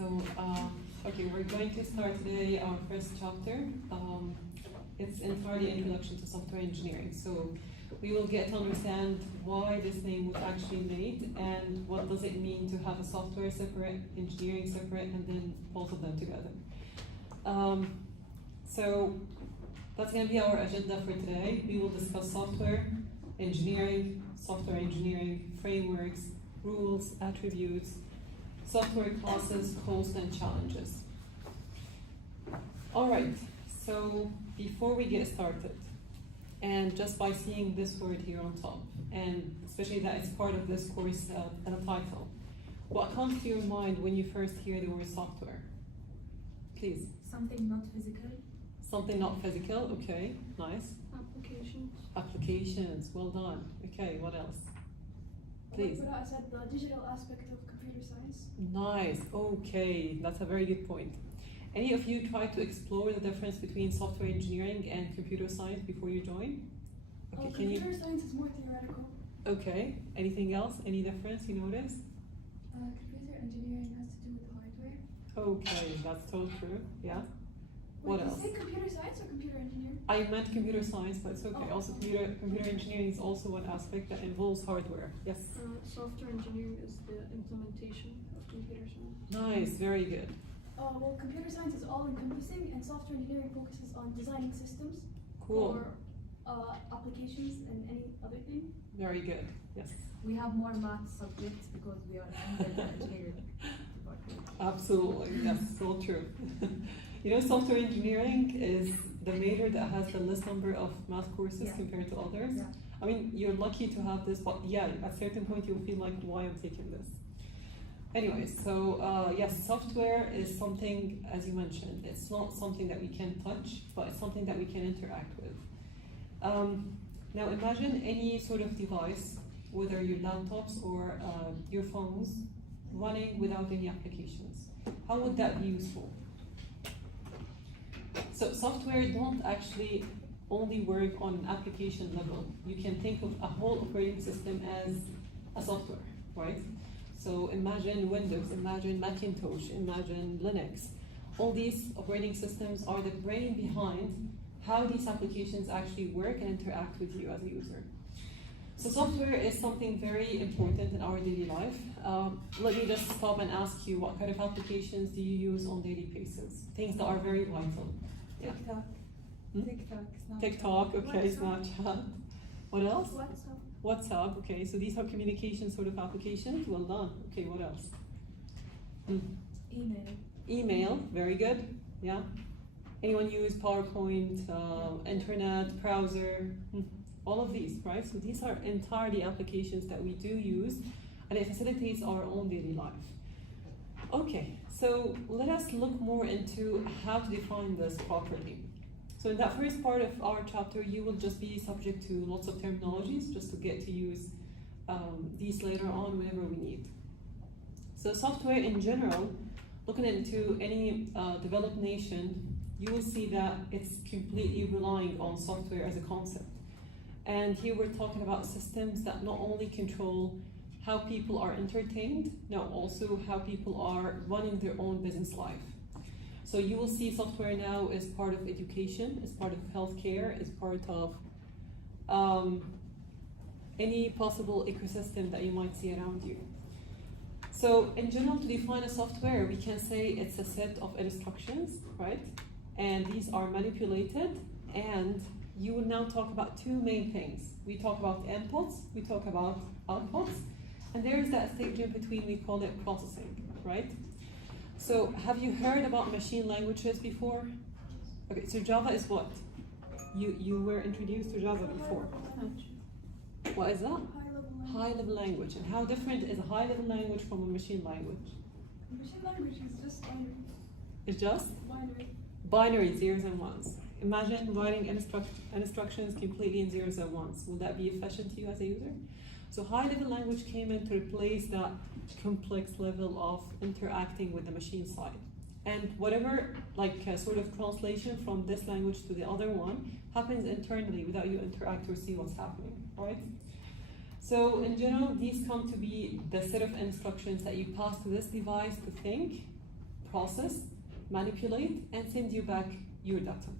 Okay, we're going to start today our first chapter. It's entirely Introduction to Software Engineering. So we will get to understand why this name was actually made and what does it mean to have a software separate, engineering separate, and then both of them together. So that's going to be our agenda for today. We will discuss software engineering, frameworks, rules, attributes, software classes, costs, and challenges. All right, so before we get started, and just by seeing this word here on top, and especially that it's part of this course and a title, what comes to your mind when you first hear the word software? Please. Something not physical. Something not physical, okay, nice. Applications. Applications, well done. Okay, what else? Please. What I said, the digital aspect of computer science. Nice, okay, that's a very good point. Any of you try to explore the difference between software engineering and computer science before you join? Okay, computer science is more theoretical. Okay, anything else? Any difference you notice? Computer engineering has to do with hardware. Okay, that's totally true, yeah. Wait, What else? Did you say computer science or computer engineering? I meant computer science, but it's okay. Oh. Also, computer engineering is also one aspect that involves hardware. Yes. Software engineering is the implementation of computer science. Nice, very good. Well, computer science is all-encompassing, and software engineering focuses on designing systems Cool. for applications and any other thing. Very good. Yes. We have more math subjects because we are under the engineering department. Absolutely. Yes. So true. You know, software engineering is the major that has the least number of math courses compared to others. Yeah. I mean, you're lucky to have this, but yeah, at a certain point you'll feel like, why I'm taking this? Anyway, so yes, software is something, as you mentioned, it's not something that we can touch, but it's something that we can interact with. Now imagine any sort of device, whether your laptops or your phones, running without any applications. How would that be useful? So software don't actually only work on an application level. You can think of a whole operating system as a software, right? So imagine Windows, imagine Macintosh, imagine Linux. All these operating systems are the brain behind how these applications actually work and interact with you as a user. So software is something very important in our daily life. Let me just stop and ask you, what kind of applications do you use on a daily basis? Things that are very vital. Yeah. TikTok. Hmm? TikTok. Snapchat. TikTok, okay, WhatsApp. Snapchat. What else? WhatsApp. WhatsApp, okay, so these are communication sort of applications. Well done. Okay, what else? Email. Email, very good. Yeah. Anyone use PowerPoint, internet, browser? All of these, right? So these are entirely applications that we do use, and it facilitates our own daily life. Okay, so let us look more into how to define this properly. So in that first part of our chapter, you will just be subject to lots of terminologies just to get to use these later on whenever we need. So software in general, looking into any developed nation, you will see that it's completely relying on software as a concept. And here we're talking about systems that not only control how people are entertained, no, also how people are running their own business life. So you will see software now as part of education, as part of healthcare, as part of any possible ecosystem that you might see around you. So in general, to define a software, we can say it's a set of instructions, right? And these are manipulated, and you will now talk about two main things. We talk about inputs, we talk about outputs, and there is that stage in between, we call it processing, right? So have you heard about machine languages before? Okay, so Java is what? You were introduced to Java before. What is that? High-level language. And how different is a high-level language from a machine language? Machine language is just binary. It's just? Binary. Binary, zeros and ones. Imagine writing instructions completely in zeros and ones. Will that be efficient to you as a user? So high-level language came in to replace that complex level of interacting with the machine side. And whatever sort of translation from this language to the other one happens internally without you interact or see what's happening, right? So in general, these come to be the set of instructions that you pass to this device to think, process, manipulate, and send you back your data.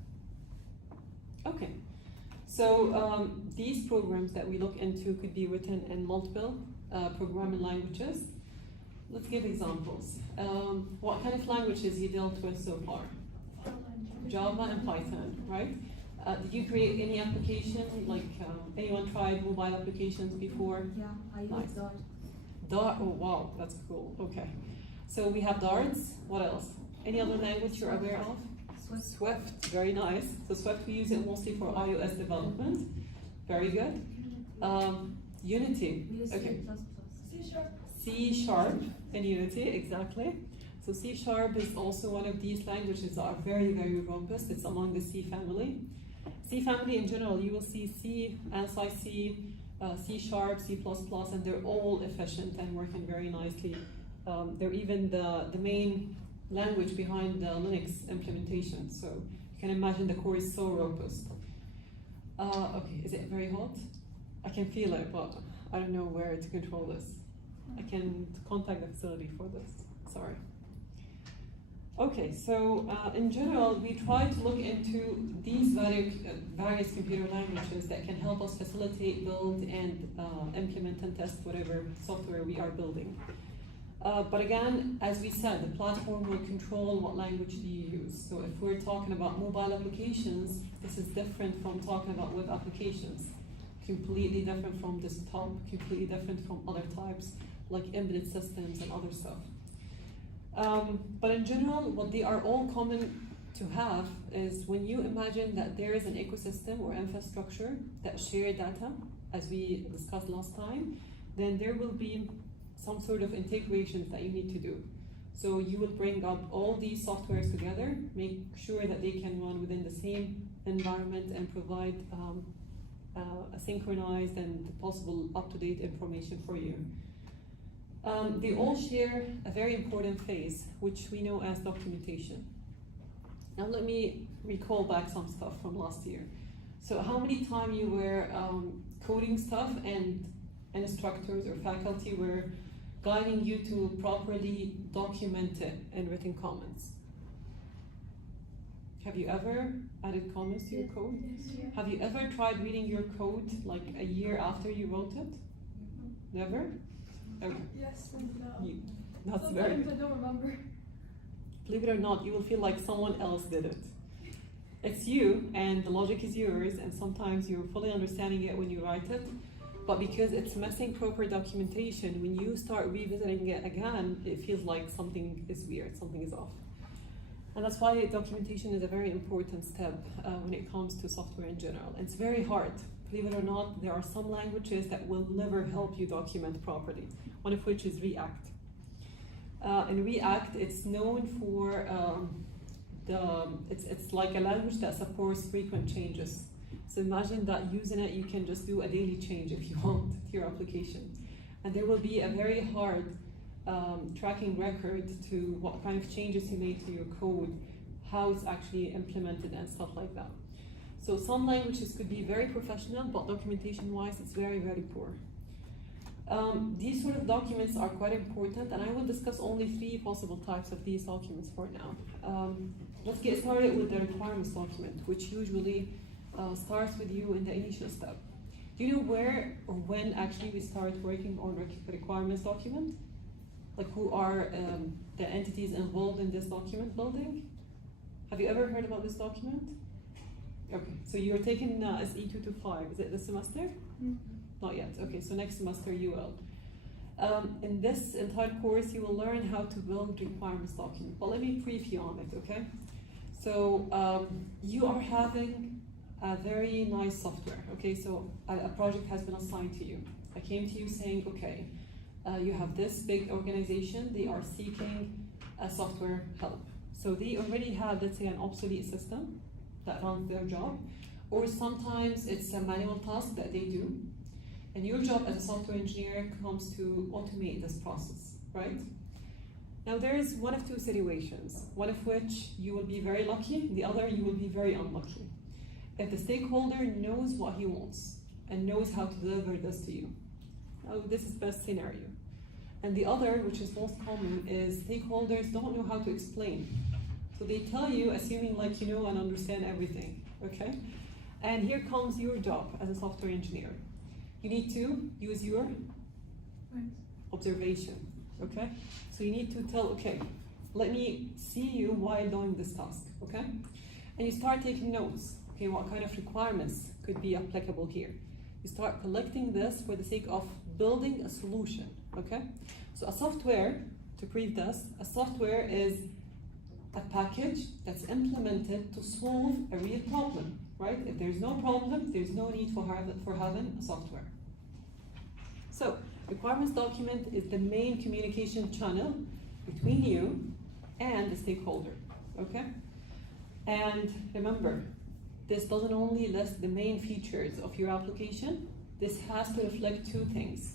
Okay, so these programs that we look into could be written in multiple programming languages. Let's give examples. What kind of languages you dealt with so far? Java and Python, right? Did you create any application, like anyone tried mobile applications before? Yeah, I use Nice. Dart. Dart, oh wow, that's cool, okay. So we have darts, what else? Any other language you're aware of? Swift, very nice. So Swift, we use it mostly for iOS development. Very good. Unity, We use okay. C++. C#. C# and Unity, exactly. So C# is also one of these languages that are very, very robust. It's among the C family. C family in general, you will see C, ANSI C, C#, C++, and they're all efficient and working very nicely. They're even the main language behind the Linux implementation. So you can imagine the core is so robust. Okay, is it very hot? I can feel it, but I don't know where to control this. I can contact the facility for this, sorry. Okay, so in general, we try to look into these various computer languages that can help us facilitate, build, and implement and test whatever software we are building. But again, as we said, the platform will control what language you use. So if we're talking about mobile applications, this is different from talking about web applications. Completely different from desktop, completely different from other types, like embedded systems and other stuff. But in general, what they are all common to have is when you imagine that there is an ecosystem or infrastructure that share data, as we discussed last time, then there will be some sort of integrations that you need to do. So you will bring up all these softwares together, make sure that they can run within the same environment and provide a synchronized and possible up-to-date information for you. They all share a very important phase, which we know as documentation. Now let me recall back some stuff from last year. So how many times you were coding stuff and instructors or faculty were guiding you to properly document it in written comments? Have you ever added comments to your code? Yes. Have you ever tried reading your code like a year after you wrote it? Never? Okay. Yes and no. That's very Sometimes good. I don't remember. Believe it or not, you will feel like someone else did it. It's you, and the logic is yours, and sometimes you're fully understanding it when you write it, but because it's missing proper documentation, when you start revisiting it again, it feels like something is weird, something is off. And that's why documentation is a very important step when it comes to software in general. It's very hard. Believe it or not, there are some languages that will never help you document properly, one of which is React. In React, it's known for it's like a language that supports frequent changes. So imagine that using it, you can just do a daily change if you want to your application. And there will be a very hard tracking record to what kind of changes you made to your code, how it's actually implemented and stuff like that. So some languages could be very professional, but documentation-wise, it's very, very poor. These sort of documents are quite important, and I will discuss only 3 possible types of these documents for now. Let's get started with the requirements document, which usually starts with you in the initial step. Do you know where or when actually we start working on the requirements document? Like who are the entities involved in this document building? Have you ever heard about this document? Okay, so you're taking SE201. Is it this semester? Mm-hmm. Not yet. Okay, so next semester you will. In this entire course, you will learn how to build requirements document. But let me brief you on it, okay? So you are having a very nice software, okay? So a project has been assigned to you. I came to you saying, okay, you have this big organization, they are seeking a software help. So they already have, let's say, an obsolete system that runs their job, or sometimes it's a manual task that they do. And your job as a software engineer comes to automate this process, right? Now there is one of 2 situations, one of which you will be very lucky, the other you will be very unlucky. If the stakeholder knows what he wants and knows how to deliver this to you, now this is best scenario. And the other, which is most common, is stakeholders don't know how to explain. So they tell you, assuming like you know and understand everything, okay? And here comes your job as a software engineer. You need to use your observation, okay? So you need to tell, okay, let me see you while doing this task, okay? And you start taking notes, okay, what kind of requirements could be applicable here? You start collecting this for the sake of building a solution, okay? So a software, to prove this, a software is a package that's implemented to solve a real problem, right? If there's no problem, there's no need for having a software. So, requirements document is the main communication channel between you and the stakeholder, okay? And remember, this doesn't only list the main features of your application, this has to reflect two things,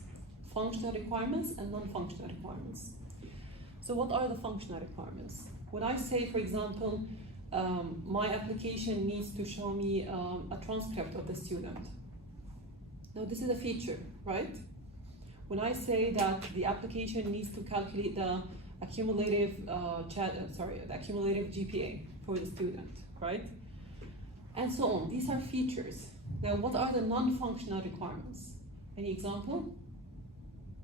functional requirements and non-functional requirements. So what are the functional requirements? When I say, for example, my application needs to show me a transcript of the student. Now this is a feature, right? When I say that the application needs to calculate the accumulative the accumulative GPA for the student, right? And so on. These are features. Now, what are the non-functional requirements? Any example?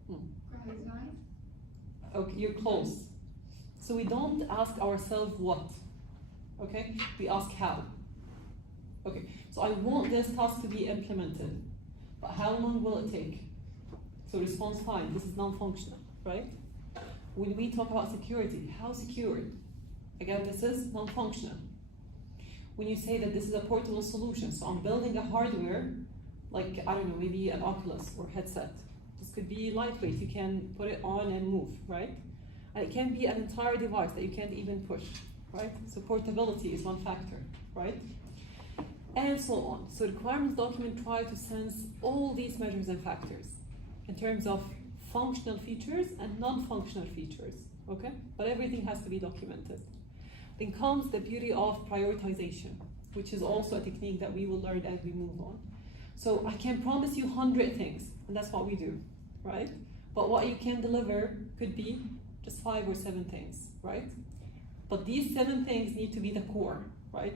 Graphic design. Okay, you're close. So we don't ask ourselves what, okay? We ask how. Okay, so I want this task to be implemented, but how long will it take? So response time, this is non-functional, right? When we talk about security, how secure? Again, this is non-functional. When you say that this is a portable solution, so I'm building a hardware, like, I don't know, maybe an Oculus or headset. This could be lightweight, you can put it on and move, right? And it can be an entire device that you can't even push, right? So portability is one factor, right? And so on. So the requirements document try to sense all these measures and factors in terms of functional features and non-functional features, okay? But everything has to be documented. Then comes the beauty of prioritization, which is also a technique that we will learn as we move on. So I can promise you 100 things, and that's what we do, right? But what you can deliver could be just 5 or 7 things, right? But these 7 things need to be the core, right?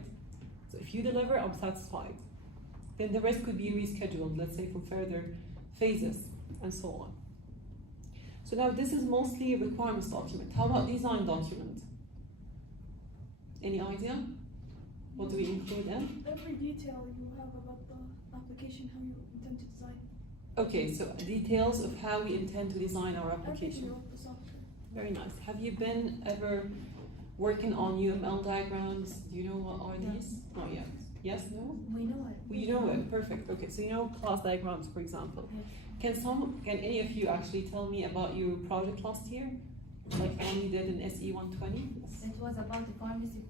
So if you deliver, I'm satisfied. Then the rest could be rescheduled, let's say for further phases, and so on. So now this is mostly a requirements document. How about design document? Any idea? What do we include in? Every detail you have about the application, how you intend to design. Okay, so details of how we intend to design our Everything application. of the software. Very nice. Have you been ever working on UML diagrams? Do you know what are these? Not yet. Yes, no? We know it. Well, you know it, perfect. Okay, so you know class diagrams, for example. Can any of you actually tell me about your project last year? Like one you did in SE201? It was about the pharmacy.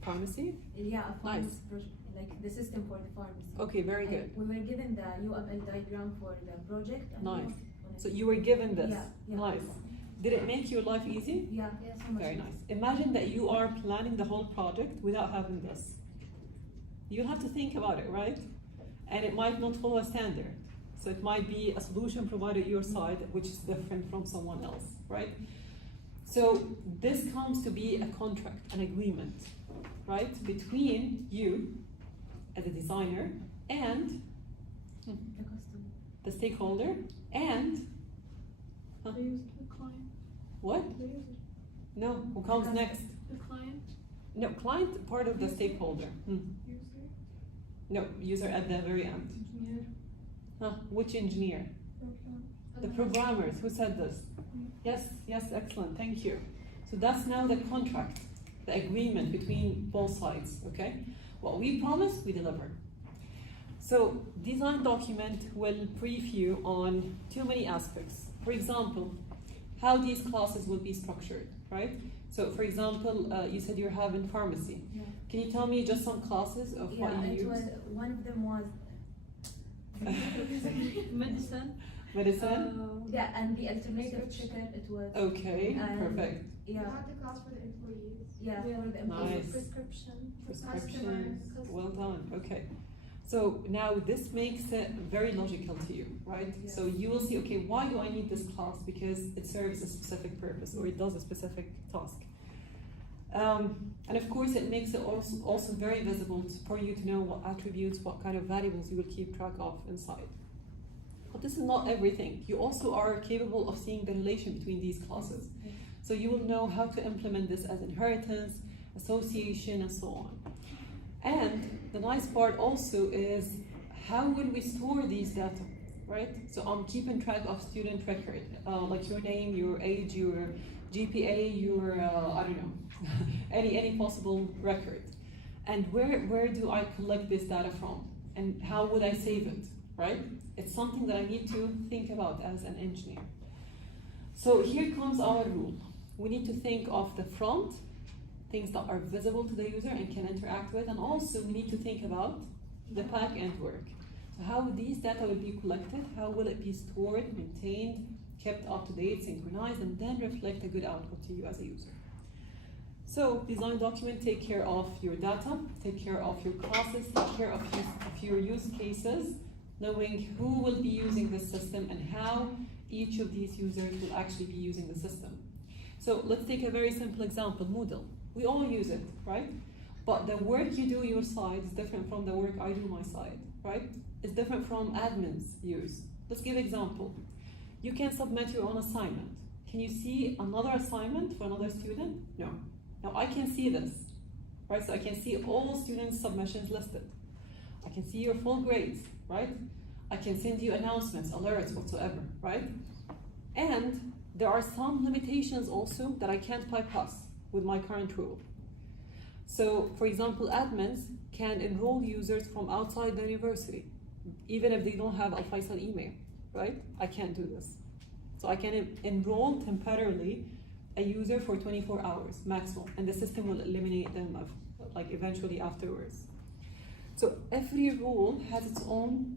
Pharmacy? Yeah, a pharmacy Nice. project, like the system for the pharmacy. Okay, very And good. we were given the UML diagram for the project. And we Nice. worked on it. So you were given this. Yeah, yeah. Nice. Did it make your life easy? Yeah, so much. Very nice. Imagine that you are planning the whole project without having this. You have to think about it, right? And it might not follow a standard. So it might be a solution provided your side, which is different from someone else, right? So this comes to be a contract, an agreement, right? Between you as a designer and The customer. the stakeholder and The user, the client, what? the user, No, who comes next? the client, No, client, part of the stakeholder. user, No, user at the very end. engineer, Which engineer? program. The programmers. Who said this? Yes, yes, excellent, thank you. So that's now the contract, the agreement between both sides, okay? What we promise, we deliver. So design document will brief you on too many aspects. For example, how these classes will be structured, right? So for example, you said you're having pharmacy. Yeah. Can you tell me just some classes of what Yeah, you it use? was, one of them was, Medicine. Medicine? yeah, and the alternative checker, it was, Okay, and- perfect. You yeah, have the class for the employees. yeah, for the Nice. employees. Prescription. Prescription, well done, okay. So now this makes it very logical to you, right? Yes. So you will see, okay, why do I need this class? Because it serves a specific purpose or it does a specific task. And of course, it makes it also very visible for you to know what attributes, what kind of variables you will keep track of inside. But this is not everything. You also are capable of seeing the relation between these classes. So you will know how to implement this as inheritance, association, and so on. And the nice part also is how will we store these data, right? So I'm keeping track of student record, like your name, your age, your GPA, your, I don't know, any possible record. And where do I collect this data from? And how would I save it, right? It's something that I need to think about as an engineer. So here comes our rule. We need to think of the front, things that are visible to the user and can interact with, and also we need to think about the back-end work. So how these data will be collected, how will it be stored, maintained, kept up to date, synchronized, and then reflect a good output to you as a user. So design document take care of your data, take care of your classes, take care of your use cases, knowing who will be using this system and how each of these users will actually be using the system. So let's take a very simple example, Moodle. We all use it, right? But the work you do your side is different from the work I do my side, right? It's different from admins use. Let's give an example. You can submit your own assignment. Can you see another assignment for another student? No. Now I can see this, right? So I can see all students' submissions listed. I can see your full grades, right? I can send you announcements, alerts, whatsoever, right? And there are some limitations also that I can't bypass with my current rule. So, for example, admins can enroll users from outside the university, even if they don't have Al Faisal email, right? I can't do this. So I can enroll temporarily a user for 24 hours maximum, and the system will eliminate them like eventually afterwards. So every rule has its own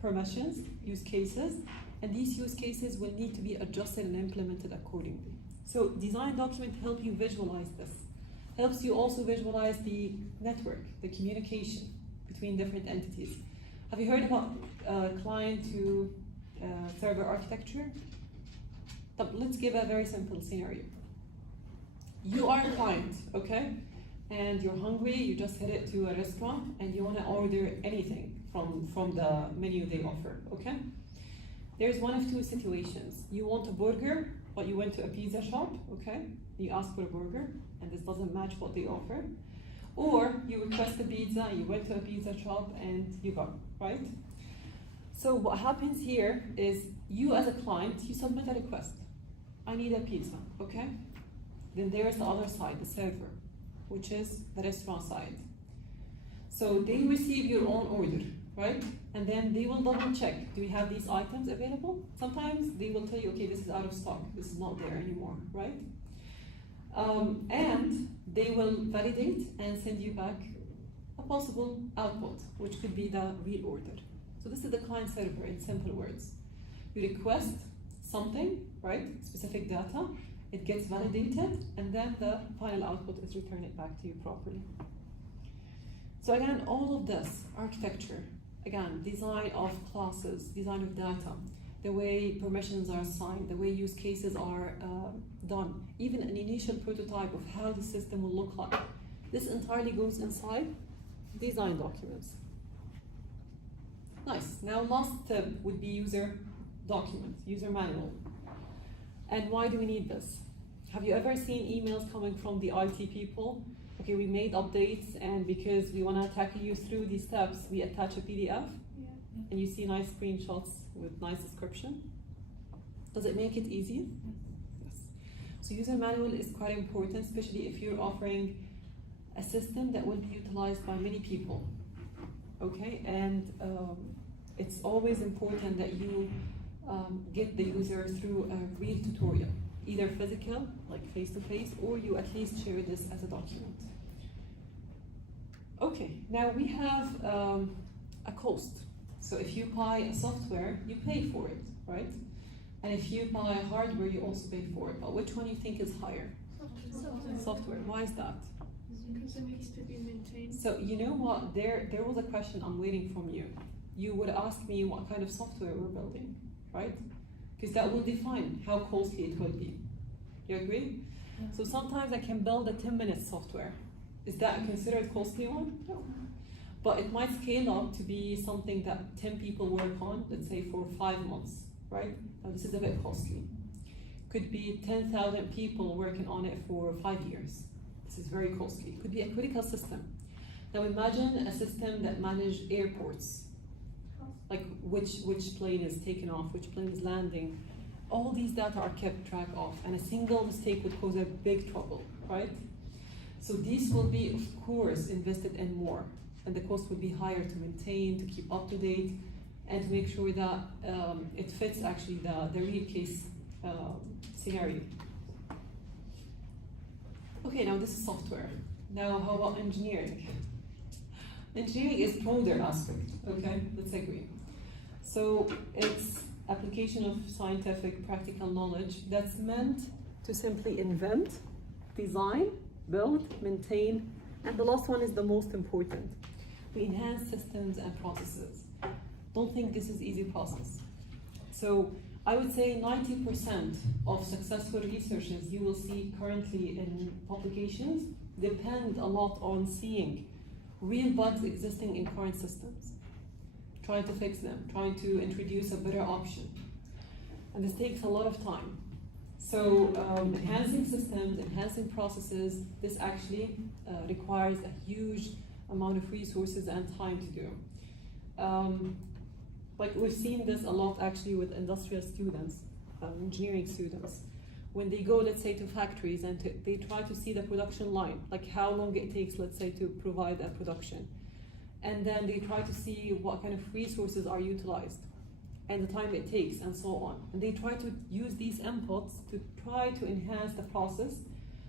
permissions, use cases, and these use cases will need to be adjusted and implemented accordingly. So design document help you visualize this. Helps you also visualize the network, the communication between different entities. Have you heard about client to server architecture? But let's give a very simple scenario. You are a client, okay? And you're hungry, you just headed to a restaurant and you want to order anything from the menu they offer, okay? There's one of two situations. You want a burger, but you went to a pizza shop, okay? You ask for a burger, and this doesn't match what they offer. Or you request a pizza, you went to a pizza shop, and you got, right? So what happens here is you as a client, you submit a request. I need a pizza, okay? Then there's the other side, the server, which is the restaurant side. So they receive your own order, right? And then they will double check, do we have these items available? Sometimes they will tell you, okay, this is out of stock, this is not there anymore, right? And they will validate and send you back a possible output, which could be the real order. So this is the client server in simple words. You request something, right? Specific data, it gets validated, and then the final output is returned back to you properly. So again, all of this architecture, again, design of classes, design of data, the way permissions are assigned, the way use cases are done, even an initial prototype of how the system will look like. This entirely goes inside design documents. Nice. Now last step would be user document, user manual. And why do we need this? Have you ever seen emails coming from the IT people? Okay, we made updates, and because we want to tackle you through these steps, we attach a PDF, and you see nice screenshots with nice description. Does it make it easy? Yes. So user manual is quite important, especially if you're offering a system that will be utilized by many people. Okay, and it's always important that you get the user through a real tutorial, either physical, like face-to-face, or you at least share this as a document. Okay, now we have a cost. So if you buy a software, you pay for it, right? And if you buy hardware, you also pay for it. But which one do you think is higher? Software. Software. Why is that? Because it needs to be maintained. So you know what? There was a question I'm waiting from you. You would ask me what kind of software we're building, right? Because that will define how costly it will be. You agree? Yeah. So sometimes I can build a 10-minute software. Is that considered costly one? No. But it might scale up to be something that 10 people work on, let's say for 5 months, right? Now this is a bit costly. Could be 10,000 people working on it for 5 years. This is very costly. It could be a critical system. Now imagine a system that manages airports, like which plane is taking off, which plane is landing. All these data are kept track of, and a single mistake would cause a big trouble, right? So these will be, of course, invested in more, and the cost would be higher to maintain, to keep up to date, and to make sure that it fits actually the real case scenario. Okay, now this is software. Now how about engineering? Engineering is broader aspect, okay? Let's agree. So it's application of scientific practical knowledge that's meant to simply invent, design, build, maintain, and the last one is the most important. We enhance systems and processes. Don't think this is easy process. So I would say 90% of successful researches you will see currently in publications depend a lot on seeing real bugs existing in current systems, trying to fix them, trying to introduce a better option. And this takes a lot of time. So enhancing systems, enhancing processes, this actually requires a huge amount of resources and time to do. Like we've seen this a lot actually with industrial students, engineering students. When they go, let's say, to factories and they try to see the production line, like how long it takes, let's say, to provide a production. And then they try to see what kind of resources are utilized and the time it takes and so on. And they try to use these inputs to try to enhance the process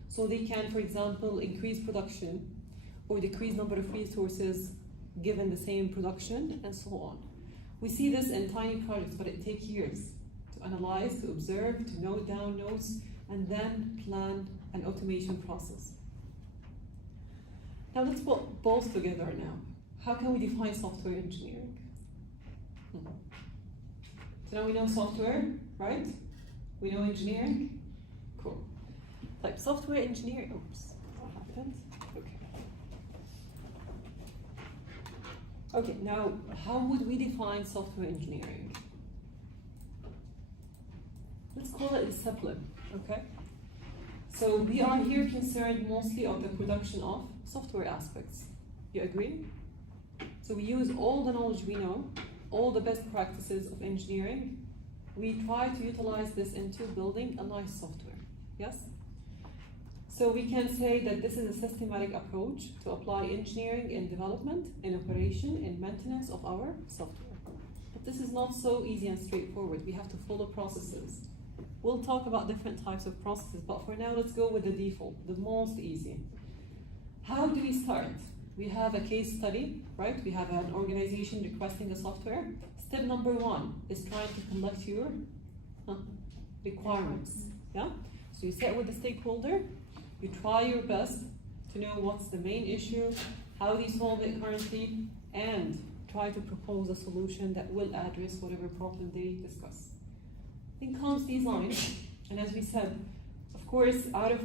so they can, for example, increase production or decrease number of resources given the same production and so on. We see this in tiny projects, but it takes years to analyze, to observe, to note down notes, and then plan an automation process. Now let's put both together now. How can we define software engineering? So now we know software, right? We know engineering. Cool. Like software engineering. Oops, what happened? Okay. Okay, now how would we define software engineering? Let's call it a discipline, okay? So we are here concerned mostly of the production of software aspects. You agree? So we use all the knowledge we know, all the best practices of engineering. We try to utilize this into building a nice software, yes? So we can say that this is a systematic approach to apply engineering in development, in operation, in maintenance of our software. But this is not so easy and straightforward. We have to follow processes. We'll talk about different types of processes, but for now let's go with the default, the most easy. How do we start? We have a case study, right? We have an organization requesting a software. Step number 1 is trying to collect your requirements, yeah? So you sit with the stakeholder, you try your best to know what's the main issue, how they solve it currently, and try to propose a solution that will address whatever problem they discuss. Then comes design, and as we said, of course, out of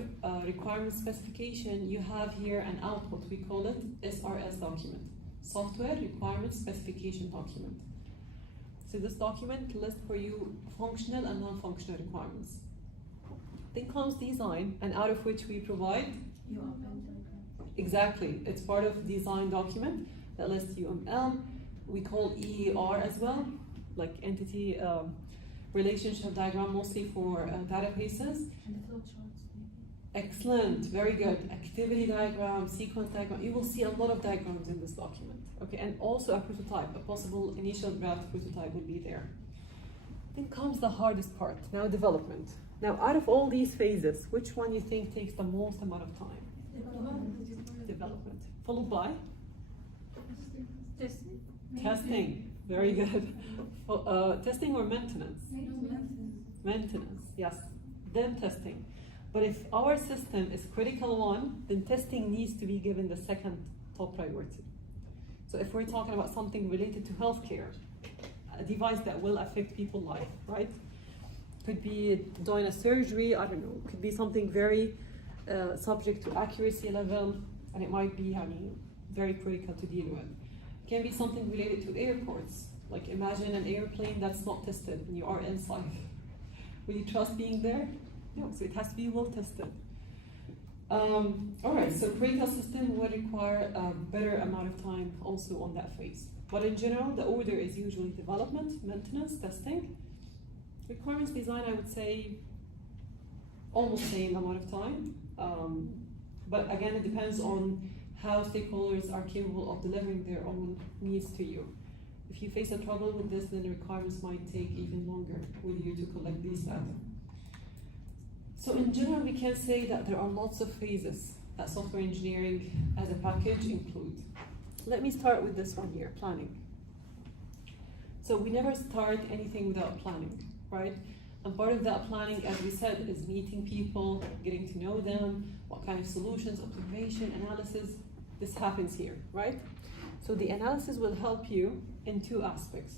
requirement specification, you have here an output. We call it SRS document, Software Requirement Specification Document. So this document lists for you functional and non-functional requirements. Then comes design, and out of which we provide exactly. It's part of design document that lists UML. We call EER as well, like entity relationship diagram, mostly for databases. And the flow charts, maybe. Excellent, very good. Activity diagram, sequence diagram. You will see a lot of diagrams in this document. Okay, and also a prototype, a possible initial draft prototype will be there. Then comes the hardest part, now development. Now, out of all these phases, which one you think takes the most amount of time? Development. Followed by? Testing. Testing. Very good. Testing or maintenance? Maintenance, yes. Then testing. But if our system is critical one, then testing needs to be given the second top priority. So if we're talking about something related to healthcare, a device that will affect people's life, right? Could be doing a surgery, I don't know, could be something very subject to accuracy level, and it might be, I mean, very critical to deal with. Can be something related to airports, like imagine an airplane that's not tested and you are inside. Will you trust being there? No, so it has to be well tested. All right, so critical system will require a better amount of time also on that phase. But in general, the order is usually development, maintenance, testing. Requirements design, I would say, almost same amount of time. But again, it depends on how stakeholders are capable of delivering their own needs to you. If you face a trouble with this, then the requirements might take even longer with you to collect these data. So in general, we can say that there are lots of phases that software engineering as a package include. Let me start with this one here, planning. So we never start anything without planning, right? And part of that planning, as we said, is meeting people, getting to know them, what kind of solutions, observation, analysis, this happens here, right? So the analysis will help you in two aspects.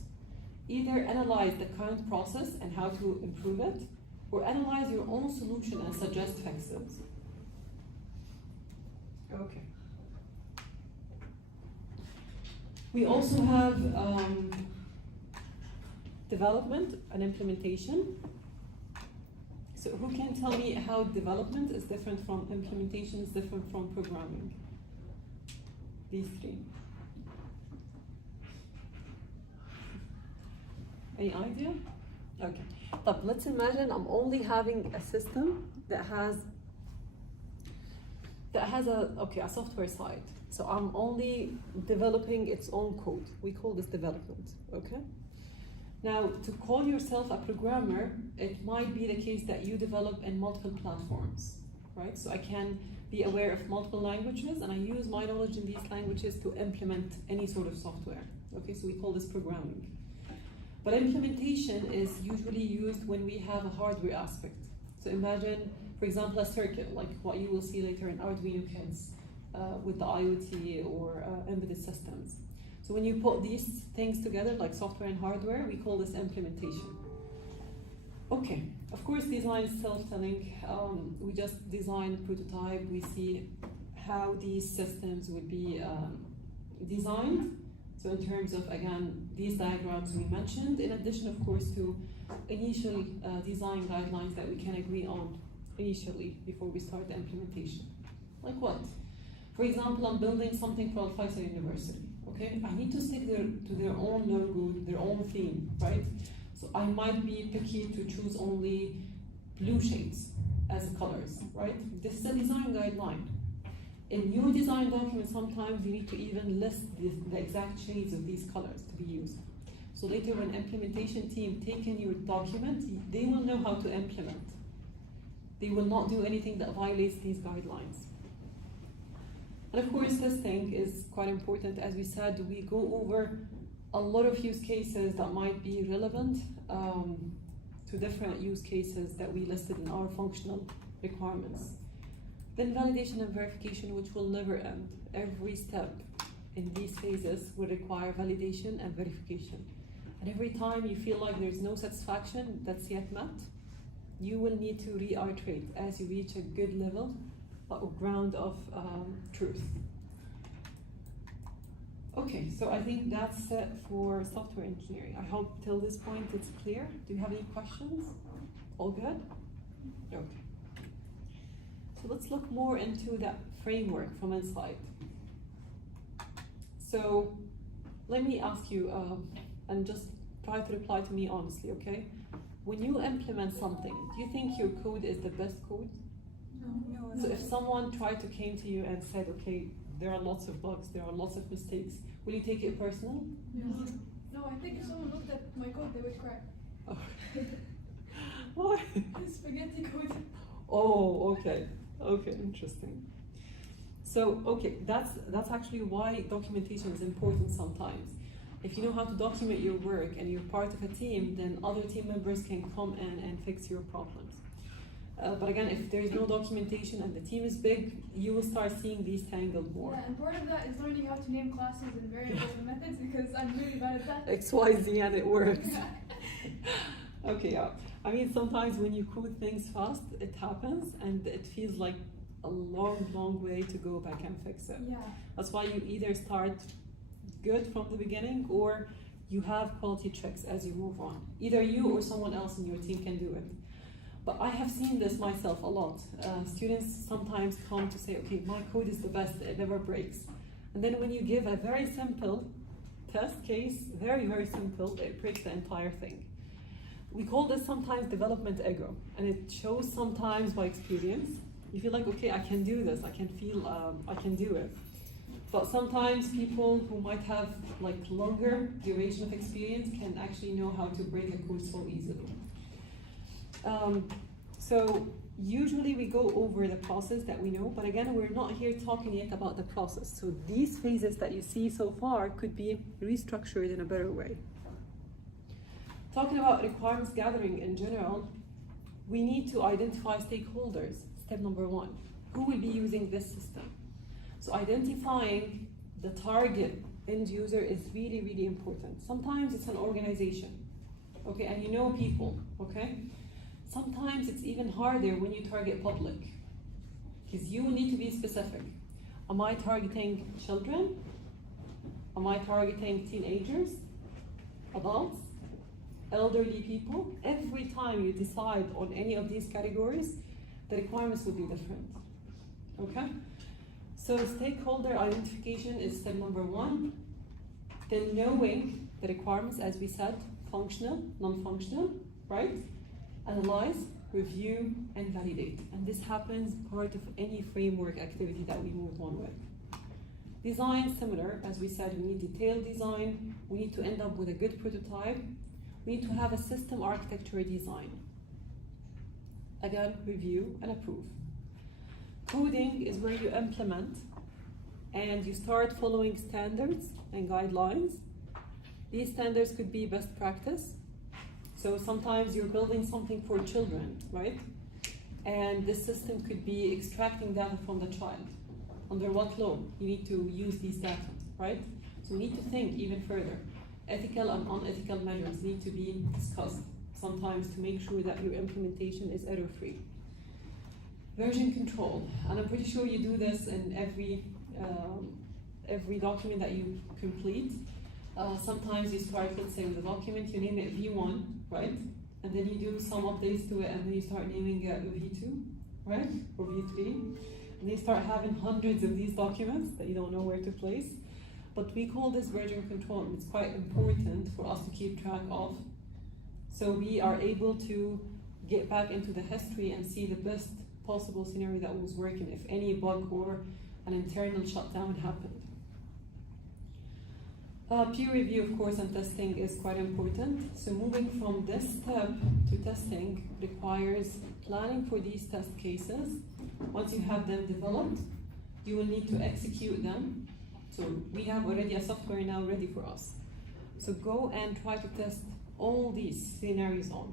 Either analyze the current process and how to improve it, or analyze your own solution and suggest fixes. Okay. We also have development and implementation. So who can tell me how development is different from implementation, is different from programming? These three. Any idea? Okay. But let's imagine I'm only having a system that has a software side. So I'm only developing its own code. We call this development, okay? Now, to call yourself a programmer, it might be the case that you develop in multiple platforms, right? So I can be aware of multiple languages, and I use my knowledge in these languages to implement any sort of software. Okay, so we call this programming. But implementation is usually used when we have a hardware aspect. So imagine, for example, a circuit, like what you will see later in Arduino kits with the IoT or embedded systems. So when you put these things together, like software and hardware, we call this implementation. Okay, of course, design is self-telling. We just design a prototype. We see how these systems would be designed. So in terms of, again, these diagrams we mentioned, in addition, of course, to initial design guidelines that we can agree on initially before we start the implementation. Like what? For example, I'm building something called Faisal University, okay? I need to stick to their own logo, their own theme, right? So I might be picky to choose only blue shades as colors, right? This is a design guideline. In your design document, sometimes you need to even list the exact shades of these colors to be used. So later when implementation team take in your document, they will know how to implement. They will not do anything that violates these guidelines. And of course, testing is quite important. As we said, we go over a lot of use cases that might be relevant to different use cases that we listed in our functional requirements. Then validation and verification, which will never end. Every step in these phases will require validation and verification. And every time you feel like there's no satisfaction that's yet met, you will need to reiterate as you reach a good level or ground of truth. Okay, so I think that's it for software engineering. I hope till this point it's clear. Do you have any questions? All good? Okay. So let's look more into that framework from inside. So let me ask you, and just try to reply to me honestly, okay? When you implement something, do you think your code is the best code? No. So if someone came to you and said, okay, there are lots of bugs, there are lots of mistakes, will you take it personal? No, I think if someone looked at my code, they would cry. Oh. Why? It's spaghetti code. Oh, okay. Okay, interesting. So, okay, that's actually why documentation is important sometimes. If you know how to document your work and you're part of a team, then other team members can come in and fix your problems. But again, if there's no documentation and the team is big, you will start seeing these tangled more. Yeah, and part of that is learning how to name classes and variables and methods because I'm really bad at that. X, Y, Z, and it works. Yeah. Okay, yeah. I mean, sometimes when you code things fast, it happens, and it feels like a long, long way to go back and fix it. Yeah. That's why you either start good from the beginning, or you have quality checks as you move on. Either you or someone else in your team can do it. But I have seen this myself a lot. Students sometimes come to say, okay, my code is the best, it never breaks. And then when you give a very simple test case, very, very simple, it breaks the entire thing. We call this sometimes development ego, and it shows sometimes by experience. You feel like, okay, I can do this, I can feel, I can do it. But sometimes people who might have like longer duration of experience can actually know how to break a code so easily. So usually we go over the process that we know, but again, we're not here talking yet about the process. So these phases that you see so far could be restructured in a better way. Talking about requirements gathering in general, we need to identify stakeholders, step number one. Who will be using this system? So identifying the target end user is really, really important. Sometimes it's an organization, okay, and you know people, okay? Sometimes it's even harder when you target public, because you need to be specific. Am I targeting children? Am I targeting teenagers, adults, elderly people? Every time you decide on any of these categories, the requirements will be different, okay? So stakeholder identification is step number one. Then knowing the requirements, as we said, functional, non-functional, right? Analyze, review, and validate. And this happens part of any framework activity that we move on with. Design, similar, as we said, we need detailed design. We need to end up with a good prototype. We need to have a system architecture design. Again, review and approve. Coding is where you implement and you start following standards and guidelines. These standards could be best practice. So sometimes you're building something for children, right? And this system could be extracting data from the child. Under what law you need to use these data, right? So we need to think even further. Ethical and unethical measures need to be discussed sometimes to make sure that your implementation is error-free. Version control, and I'm pretty sure you do this in every document that you complete. Sometimes you start, let's say, with the document, you name it V1, right? And then you do some updates to it, and then you start naming it V2, right? Or V3. And you start having hundreds of these documents that you don't know where to place. But we call this version control, and it's quite important for us to keep track of. So we are able to get back into the history and see the best possible scenario that was working if any bug or an internal shutdown happened. Peer review, of course, and testing is quite important. So moving from this step to testing requires planning for these test cases. Once you have them developed, you will need to execute them. So we have already a software now ready for us. So go and try to test all these scenarios on.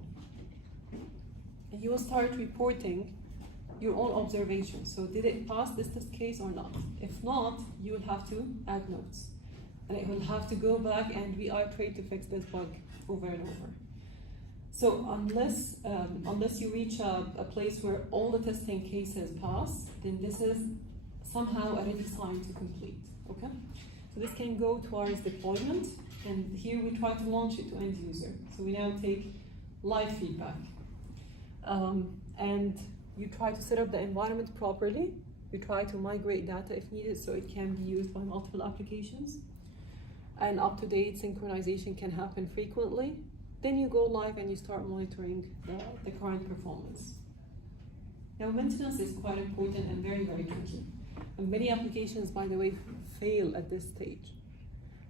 And you will start reporting your own observations. So did it pass this test case or not? If not, you will have to add notes. And it will have to go back and reiterate to fix this bug over and over. So unless you reach a place where all the testing cases pass, then this is somehow a ready sign to complete, okay? So this can go towards deployment, and here we try to launch it to end user. So we now take live feedback. And you try to set up the environment properly. You try to migrate data if needed so it can be used by multiple applications. And up-to-date synchronization can happen frequently. Then you go live and you start monitoring the current performance. Now, maintenance is quite important and very, very tricky. And many applications, by the way, fail at this stage.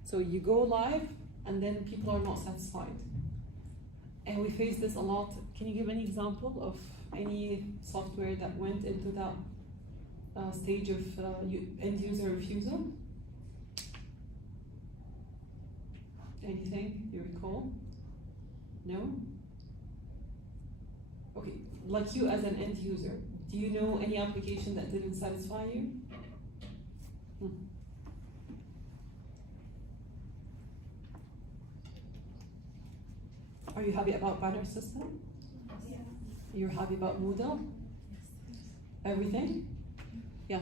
So you go live and then people are not satisfied. And we face this a lot. Can you give any example of any software that went into that stage of end user refusal? Anything you recall? No? Okay, like you as an end user, do you know any application that didn't satisfy you? Are you happy about banner system? Yeah. You're happy about Moodle? Everything? Yeah.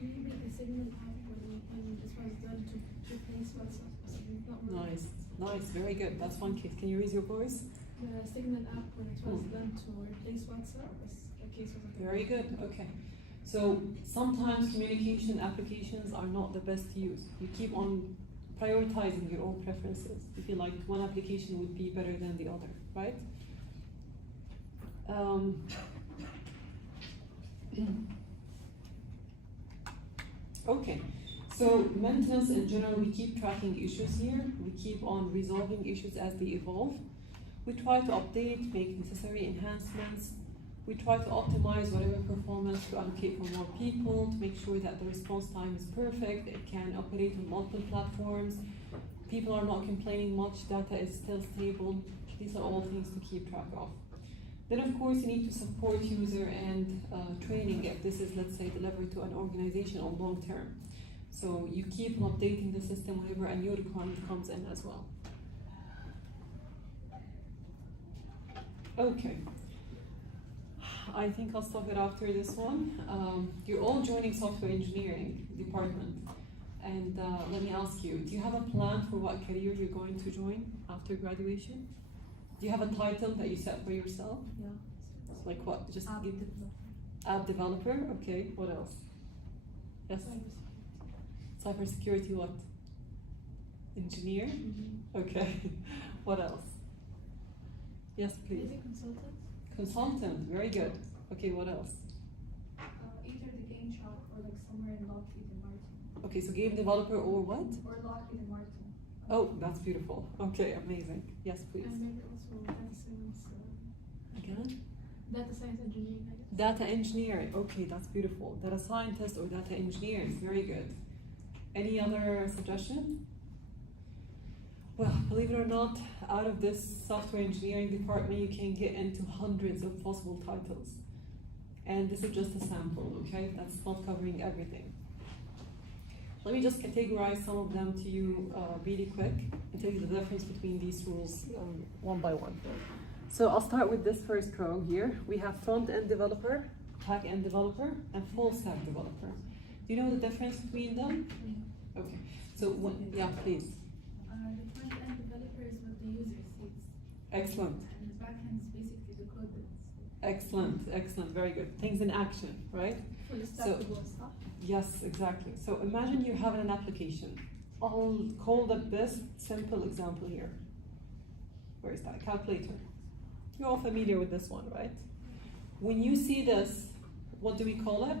Maybe the Signal app when this was done to replace WhatsApp. So not really. Nice, nice, very good. That's one case. Can you raise your voice? The Signal app when it was done to replace WhatsApp was a case of a Very good, okay. So sometimes communication applications are not the best to use. You keep on prioritizing your own preferences. You feel like one application would be better than the other, right? Okay, so maintenance in general, we keep tracking issues here. We keep on resolving issues as they evolve. We try to update, make necessary enhancements. We try to optimize whatever performance to allocate for more people, to make sure that the response time is perfect, it can operate on multiple platforms, people are not complaining much, data is still stable. These are all things to keep track of. Then of course you need to support user and training if this is, let's say, delivered to an organization on long term. So you keep on updating the system whenever a new requirement comes in as well. Okay. I think I'll stop it after this one. You're all joining software engineering department. And let me ask you, do you have a plan for what career you're going to join after graduation? Do you have a title that you set for yourself? Yeah. It's like what? Just App give developer. app developer? Okay, what else? Yes? Cybersecurity what? Engineer? Mm-hmm. Okay, what else? Yes, please. Maybe consultant. Consultant, very good. Okay, what else? Either the game shop or like somewhere in Lockheed and Martin. Okay, so game developer or what? Or Lockheed and Martin. Oh, that's beautiful. Okay, amazing. Yes, please. And maybe also data science. Again? Data science engineering, I guess. Data engineering. Okay, that's beautiful. Data scientist or data engineer is very good. Any other suggestion? Well, believe it or not, out of this software engineering department, you can get into hundreds of possible titles. And this is just a sample, okay? That's not covering everything. Let me just categorize some of them to you really quick and tell you the difference between these rules one by one. So I'll start with this first row here. We have front-end developer, back-end developer, and full-stack developer. Do you know the difference between them? Okay. So, yeah, please. The front-end developer is what the user sees. Excellent. And the back-end is basically the code that's Excellent, excellent, very good. Things in action, right? fully So- stackable stuff. Yes, exactly. So imagine you're having an application. I'll call the best simple example here. Where is that? Calculator. You're all familiar with this one, right? When you see this, what do we call it?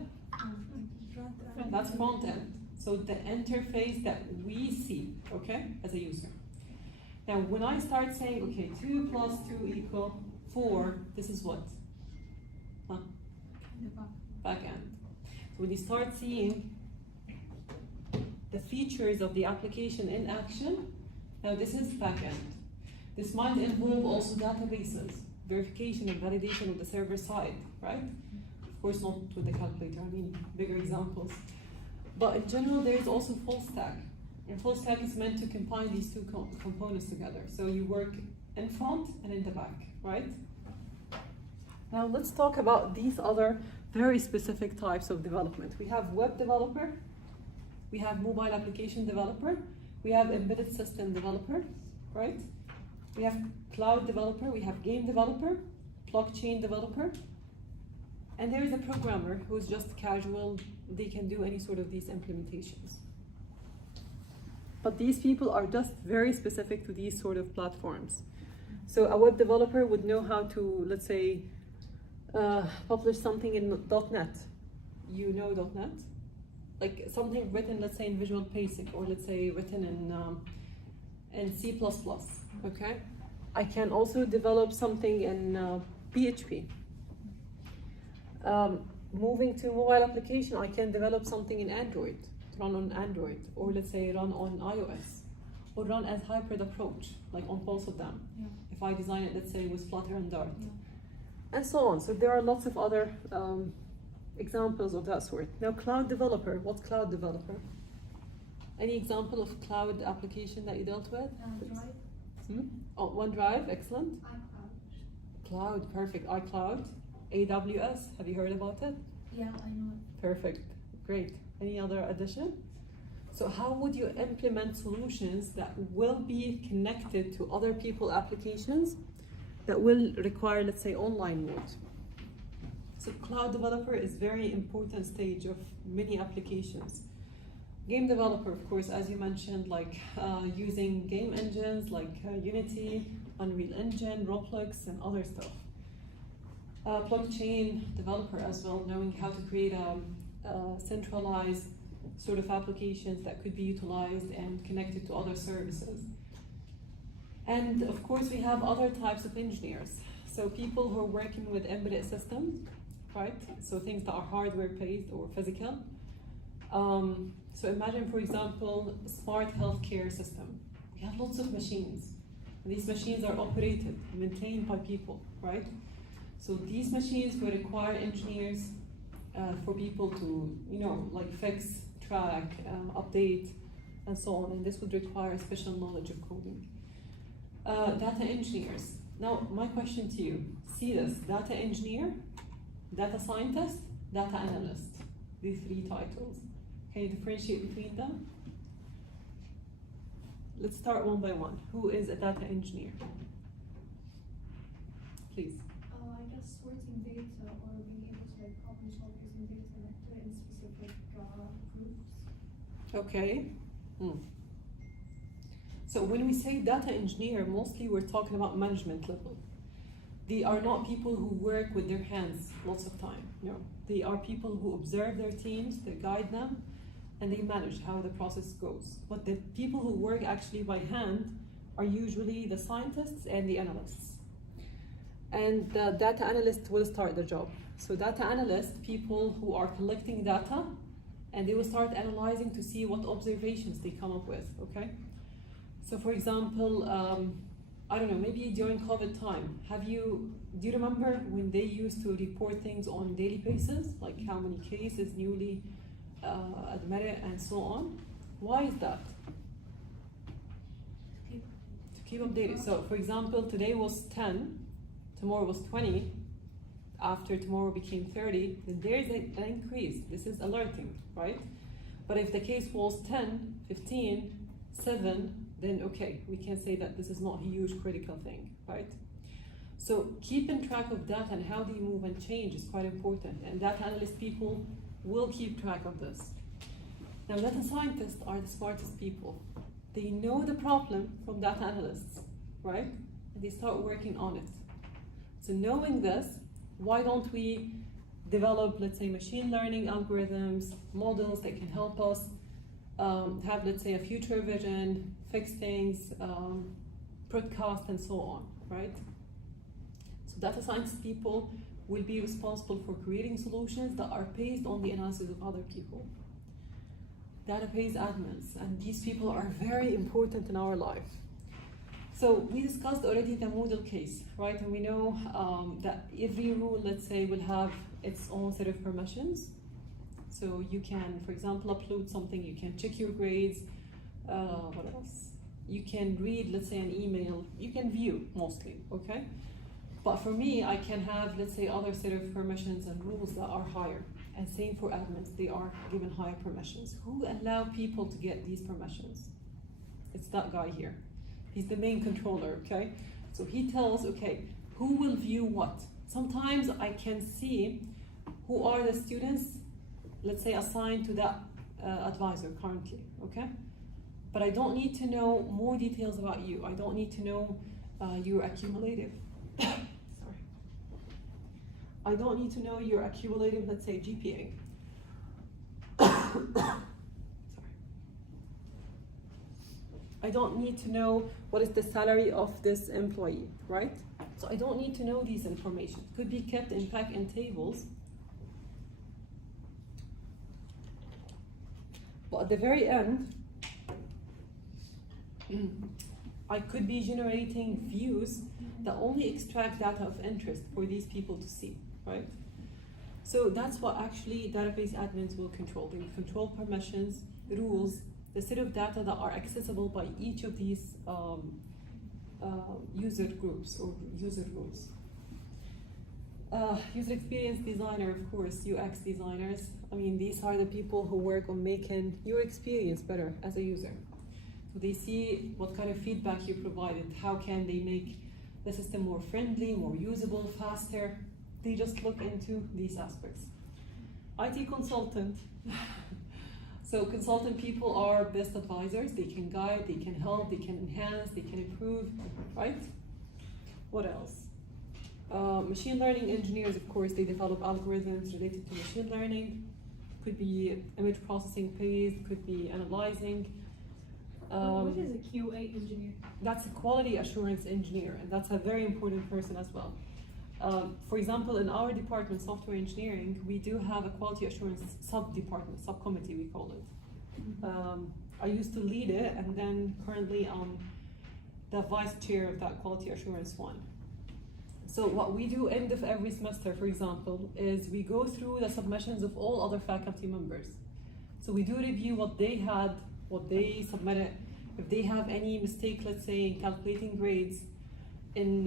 That's front end. So the interface that we see, okay, as a user. Now, when I start saying, okay, 2 plus 2 equal 4, this is what? Huh? Back end. So when you start seeing the features of the application in action, now this is back end. This might involve also databases, verification and validation of the server side, right? Of course, not with the calculator, I mean bigger examples. But in general, there is also full stack. And full stack is meant to combine these two components together. So you work in front and in the back, right? Now let's talk about these other very specific types of development. We have web developer, we have mobile application developer, we have embedded system developer, right? We have cloud developer, we have game developer, blockchain developer, and there is a programmer who's just casual, they can do any sort of these implementations. But these people are just very specific to these sort of platforms. So a web developer would know how to, let's say, publish something in .NET. You know .NET? Like something written, let's say, in Visual Basic, or let's say written in C++, okay? I can also develop something in PHP. Moving to mobile application, I can develop something in Android, run on Android, or let's say run on iOS, or run as hybrid approach, like on both of them. Yeah. If I design it, let's say, with Flutter and Dart. Yeah. and so on. So there are lots of other examples of that sort. Now, cloud developer, what's cloud developer? Any example of cloud application that you dealt with? Drive, Oh, OneDrive, excellent. iCloud. Cloud, perfect. iCloud, AWS, have you heard about it? Yeah, I know it. Perfect, great. Any other addition? So how would you implement solutions that will be connected to other people applications that will require, let's say, online mode? So cloud developer is very important stage of many applications. Game developer, of course, as you mentioned, like using game engines like Unity, Unreal Engine, Roblox, and other stuff. Blockchain developer as well, knowing how to create a centralized sort of applications that could be utilized and connected to other services. And of course, we have other types of engineers. So people who are working with embedded systems, right? So things that are hardware-based or physical. So imagine, for example, a smart healthcare system. We have lots of machines. And these machines are operated, maintained by people, right? So these machines will require engineers for people to, like fix, track, update, and so on. And this would require special knowledge of coding. Data engineers. Now, my question to you, see this, data engineer, data scientist, data analyst, these three titles. Can you differentiate between them? Let's start one by one. Who is a data engineer? Please. I guess sorting data or being able to like problem solve using data connected in specific groups. Okay. So when we say data engineer, mostly we're talking about management level. They are not people who work with their hands lots of time. No, they are people who observe their teams, they guide them, and they manage how the process goes. But the people who work actually by hand are usually the scientists and the analysts. And the data analyst will start the job. So data analysts, people who are collecting data, and they will start analyzing to see what observations they come up with, okay? So for example, I don't know, maybe during COVID time, do you remember when they used to report things on a daily basis, like how many cases newly admitted and so on? Why is that? To keep updated. So for example, today was 10, tomorrow was 20, after tomorrow became 30, then there is an increase. This is alerting, right? But if the case was 10, 15, 7, then okay, we can say that this is not a huge critical thing, right? So keeping track of data and how they move and change is quite important, and data analyst people will keep track of this. Now, data scientists are the smartest people. They know the problem from data analysts, right? And they start working on it. So knowing this, why don't we develop, let's say, machine learning algorithms, models that can help us have, let's say, a future vision, fix things, broadcast, and so on, right? So data science people will be responsible for creating solutions that are based on the analysis of other people. Database admins, and these people are very important in our life. So we discussed already the Moodle case, right? And we know that every rule, let's say, will have its own set of permissions. So you can, for example, upload something, you can check your grades, what else? You can read, let's say, an email, you can view mostly, okay? But for me, I can have, let's say, other set of permissions and rules that are higher. And same for admins, they are given higher permissions. Who allow people to get these permissions? It's that guy here. He's the main controller, okay? So he tells, okay, who will view what? Sometimes I can see who are the students, let's say, assigned to that advisor currently, okay? But I don't need to know more details about you. I don't need to know your accumulative, sorry. I don't need to know your accumulative, let's say, GPA. Sorry. I don't need to know what is the salary of this employee, right? So I don't need to know these information. Could be kept in fact in tables. But at the very end, I could be generating views that only extract data of interest for these people to see, right? So that's what actually database admins will control. They will control permissions, rules, the set of data that are accessible by each of these user groups or user rules. User experience designer, of course, UX designers. I mean, these are the people who work on making your experience better as a user. So they see what kind of feedback you provided, how can they make the system more friendly, more usable, faster. They just look into these aspects. IT consultant. So consultant people are best advisors. They can guide, they can help, they can enhance, they can improve, right? What else? Machine learning engineers, of course, they develop algorithms related to machine learning. Could be image processing based, could be analyzing. What is a QA engineer? That's a quality assurance engineer, and that's a very important person as well. For example, in our department, software engineering, we do have a quality assurance sub-department, subcommittee we call it. I used to lead it, and then currently I'm the vice chair of that quality assurance one. So what we do end of every semester, for example, is we go through the submissions of all other faculty members. So we do review what they had, what they submitted. If they have any mistake, let's say in calculating grades, in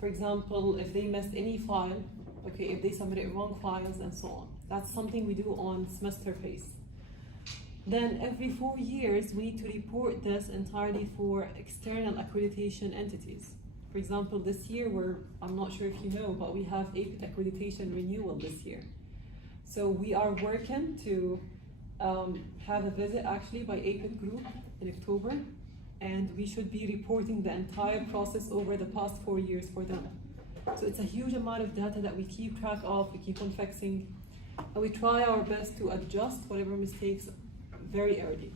for example, if they missed any file, okay, if they submitted wrong files and so on. That's something we do on semester base. Then every 4 years, we need to report this entirely for external accreditation entities. For example, this year I'm not sure if you know, but we have APIT accreditation renewal this year. So we are working to have a visit actually by APIT group in October, and we should be reporting the entire process over the past 4 years for them. So it's a huge amount of data that we keep track of, we keep on fixing, and we try our best to adjust whatever mistakes very early.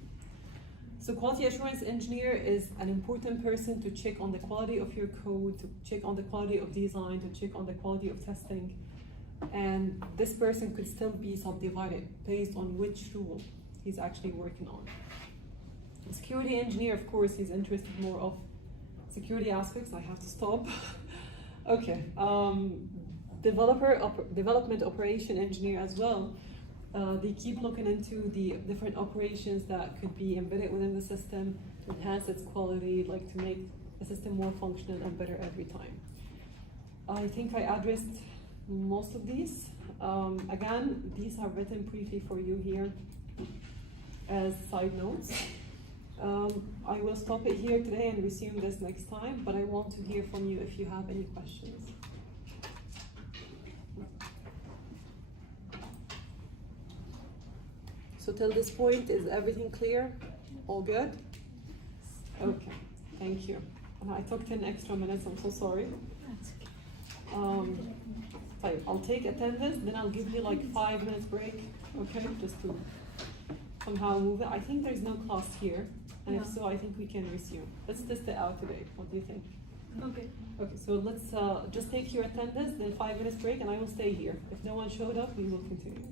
So quality assurance engineer is an important person to check on the quality of your code, to check on the quality of design, to check on the quality of testing. And this person could still be subdivided based on which rule he's actually working on. Security engineer, of course, is interested more of security aspects. I have to stop. Okay. Development operation engineer as well. They keep looking into the different operations that could be embedded within the system to enhance its quality, like to make the system more functional and better every time. I think I addressed most of these. Again, these are written briefly for you here as side notes. I will stop it here today and resume this next time, but I want to hear from you if you have any questions. So till this point, is everything clear? All good? Okay, thank you. I took 10 extra minutes, I'm so sorry. I'll take attendance, then I'll give you like 5 minutes break, okay? Just to somehow move it. I think there's no class here, and if so, I think we can resume. Let's test it out today. What do you think? Okay. Okay, so let's just take your attendance, then 5 minutes break, and I will stay here. If no one showed up, we will continue.